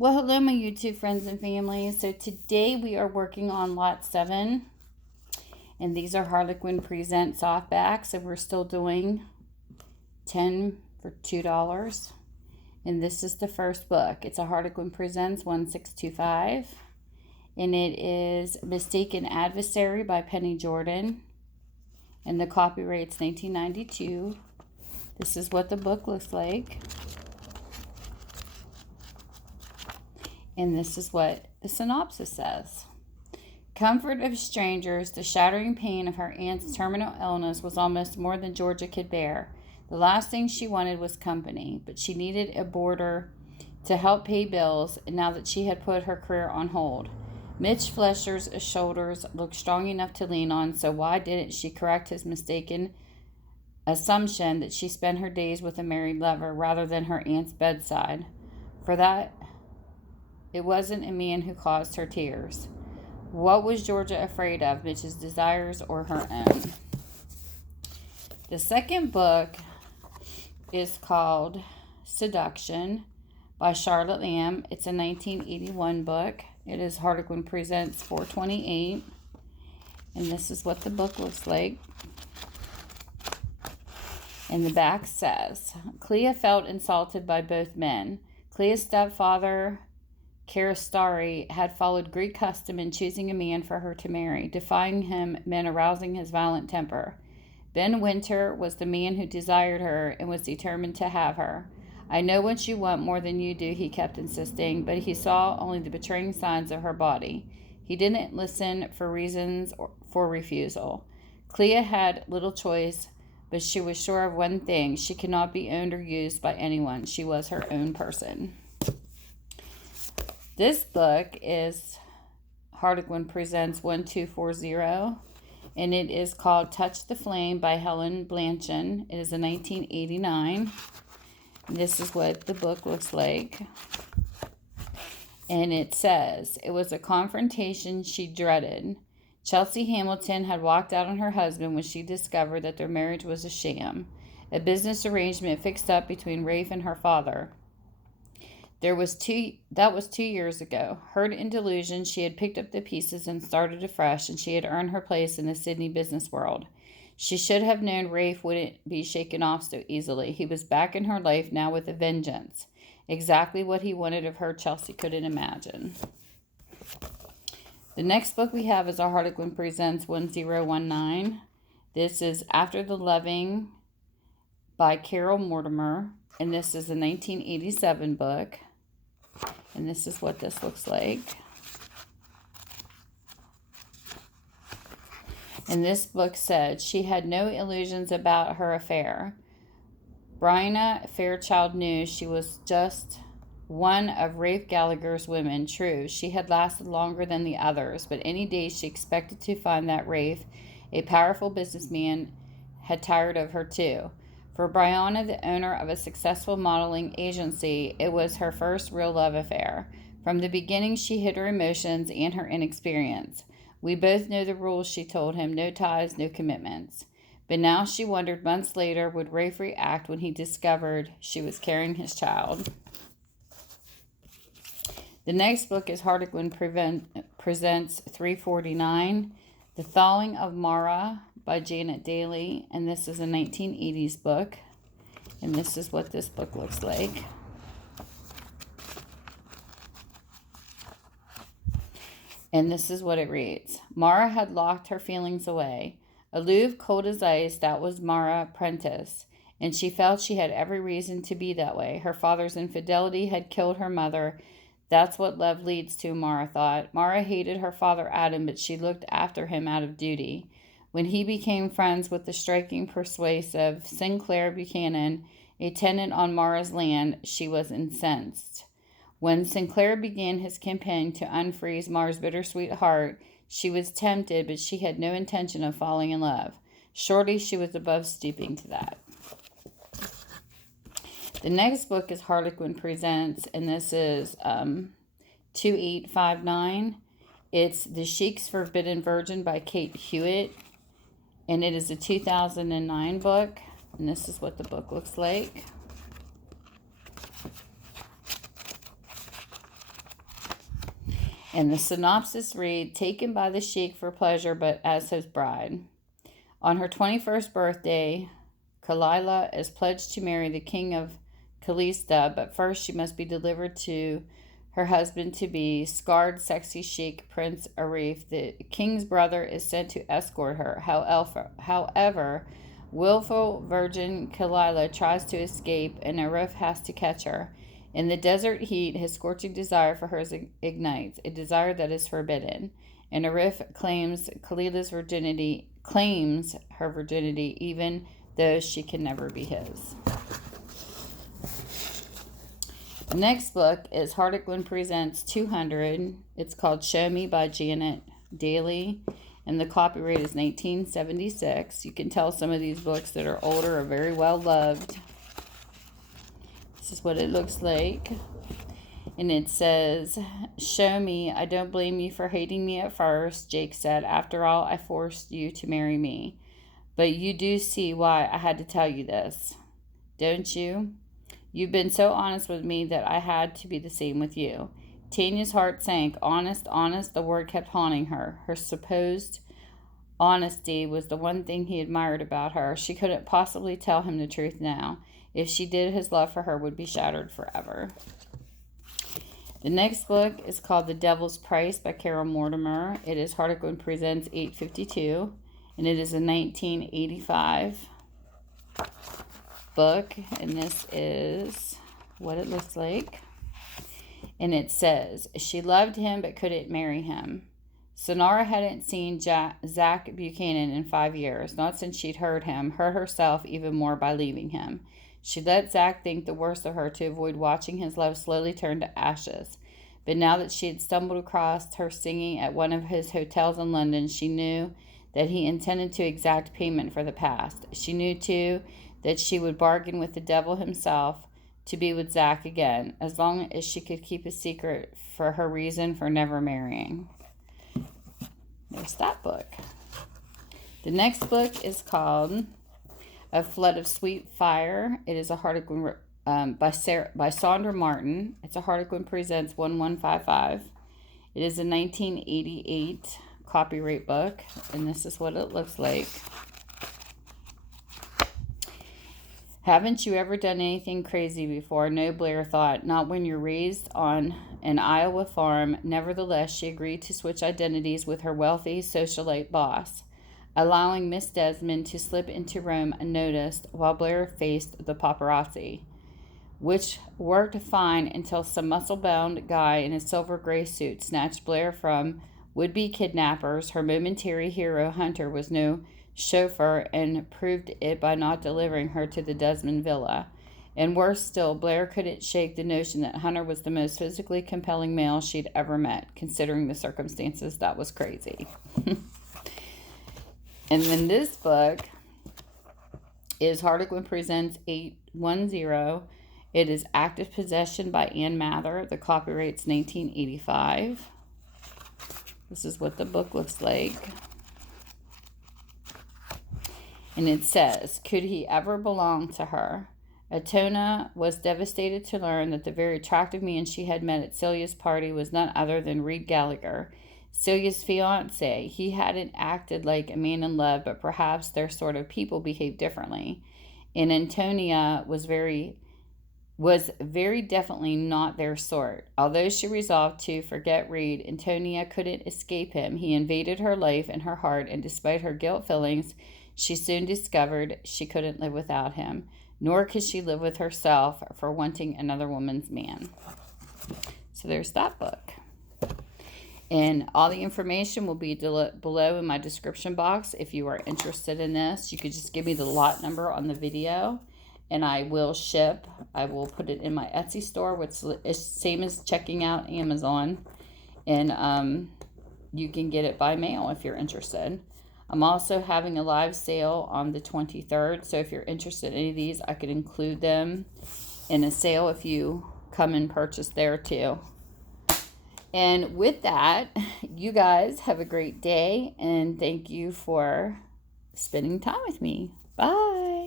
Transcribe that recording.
Well, hello, my YouTube friends and family. So today we are working on lot 7, and these are Harlequin Present Softback. So we're still doing 10 for $2, and this is the first book. It's a Harlequin Presents 1625, and it is Mistaken Adversary by Penny Jordan, and the copyright's 1992. This is what the book looks like. And this is what the synopsis says. Comfort of strangers, the shattering pain of her aunt's terminal illness was almost more than Georgia could bear. The last thing she wanted was company, but she needed a boarder to help pay bills now that she had put her career on hold. Mitch Flesher's shoulders looked strong enough to lean on, so why didn't she correct his mistaken assumption that she spent her days with a married lover rather than her aunt's bedside? For that, it wasn't a man who caused her tears. What was Georgia afraid of, Mitch's desires or her own? The second book is called Seduction by Charlotte Lamb. It's a 1981 book. It is Harlequin Presents 428. And this is what the book looks like. And the back says, Clea felt insulted by both men. Clea's stepfather, Karastari, had followed Greek custom in choosing a man for her to marry. Defying him meant arousing his violent temper. Ben Winter was the man who desired her and was determined to have her. I know what you want more than you do, he kept insisting, but he saw only the betraying signs of her body. He didn't listen for reasons for refusal. Clea had little choice, but she was sure of one thing. She could not be owned or used by anyone. She was her own person. This book is Harlequin Presents 1240, and it is called Touch the Flame by Helen Bianchin. It is a 1989. This is what the book looks like. And it says, it was a confrontation she dreaded. Chelsea Hamilton had walked out on her husband when she discovered that their marriage was a sham, a business arrangement fixed up between Rafe and her father. That was 2 years ago. Hurt in delusion, she had picked up the pieces and started afresh, and she had earned her place in the Sydney business world. She should have known Rafe wouldn't be shaken off so easily. He was back in her life now with a vengeance. Exactly what he wanted of her, Chelsea couldn't imagine. The next book we have is our Harlequin Presents 1019. This is After the Loving by Carole Mortimer, and this is a 1987 book. And this is what this looks like. And this book said, she had no illusions about her affair. Bryna Fairchild knew she was just one of Rafe Gallagher's women. True, she had lasted longer than the others, but any day she expected to find that Rafe, a powerful businessman, had tired of her too. For Bryna, the owner of a successful modeling agency, it was her first real love affair. From the beginning, she hid her emotions and her inexperience. We both know the rules, she told him. No ties, no commitments. But now she wondered months later, would Rafe react when he discovered she was carrying his child? The next book is Harlequin Presents 349, The Thawing of Mara by Janet Dailey, and this is a 1980s book, and this is what this book looks like. And this is what it reads. Mara had locked her feelings away. Aloof, cold as ice, that was Mara Prentice, and she felt she had every reason to be that way. Her father's infidelity had killed her mother. That's what love leads to, Mara thought. Mara hated her father Adam, but she looked after him out of duty. When he became friends with the striking, persuasive Sinclair Buchanan, a tenant on Mara's land, she was incensed. When Sinclair began his campaign to unfreeze Mara's bittersweet heart, she was tempted, but she had no intention of falling in love. Surely she was above stooping to that. The next book is Harlequin Presents, and this is 2859. It's The Sheikh's Forbidden Virgin by Kate Hewitt, and it is a 2009 book, and this is what the book looks like. And the synopsis read, taken by the Sheikh for pleasure, but as his bride. On her 21st birthday, Kalila is pledged to marry the king of Kalista, but first she must be delivered to her husband-to-be, scarred, sexy Sheikh Prince Arif. The king's brother is sent to escort her. However, willful virgin Kalila tries to escape, and Arif has to catch her. In the desert heat, his scorching desire for her ignites, a desire that is forbidden. And Arif claims her virginity, even though she can never be his. The next book is Harlequin Presents 200. It's called Show Me by Janet Dailey, and the copyright is 1976. You can tell some of these books that are older are very well loved. This is what it looks like. And it says, show me, I don't blame you for hating me at first, Jake said. After all, I forced you to marry me. But you do see why I had to tell you this, don't you? You've been so honest with me that I had to be the same with you. Tanya's heart sank. Honest, the word kept haunting her. Her supposed honesty was the one thing he admired about her. She couldn't possibly tell him the truth now. If she did, his love for her would be shattered forever. The next book is called The Devil's Price by Carole Mortimer. It is Harlequin Presents 852, and it is a 1985 book, and this is what it looks like. And it says, she loved him but couldn't marry him. Sonara hadn't seen Zach Buchanan in 5 years, not since she'd hurt herself even more by leaving him. She let Zach think the worst of her to avoid watching his love slowly turn to ashes. But now that she had stumbled across her singing at one of his hotels in London, she knew that he intended to exact payment for the past. She knew, too, that she would bargain with the devil himself to be with Zach again, as long as she could keep a secret for her reason for never marrying. There's that book. The next book is called A Flood of Sweet Fire. It is a Harlequin by Sandra Marton. It's a Harlequin Presents 1155. It is a 1988 copyright book, and this is what it looks like. Haven't you ever done anything crazy before? No, Blair thought. Not when you're raised on an Iowa farm. Nevertheless, she agreed to switch identities with her wealthy socialite boss, allowing Miss Desmond to slip into Rome unnoticed while Blair faced the paparazzi, which worked fine until some muscle-bound guy in a silver gray suit snatched Blair from would-be kidnappers. Her momentary hero, Hunter, was no chauffeur and proved it by not delivering her to the Desmond villa. And worse still, Blair couldn't shake the notion that Hunter was the most physically compelling male she'd ever met. Considering the circumstances, that was crazy. And then this book is Harlequin Presents 810. It is Active Possession by Ann Mather. The copyright's 1985. This is what the book looks like. And it says, could he ever belong to her? Atona was devastated to learn that the very attractive man she had met at Celia's party was none other than Reed Gallagher, Celia's fiancé. He hadn't acted like a man in love, but perhaps their sort of people behaved differently. And Antonia was very definitely not their sort. Although she resolved to forget Reed, Antonia couldn't escape him. He invaded her life and her heart, and despite her guilt feelings, she soon discovered she couldn't live without him, nor could she live with herself for wanting another woman's man. So there's that book. And all the information will be below in my description box. If you are interested in this, you could just give me the lot number on the video, and I will ship. I will put it in my Etsy store, which is same as checking out Amazon. And you can get it by mail if you're interested. I'm also having a live sale on the 23rd, so if you're interested in any of these, I could include them in a sale if you come and purchase there too. And with that, you guys have a great day, and thank you for spending time with me. Bye.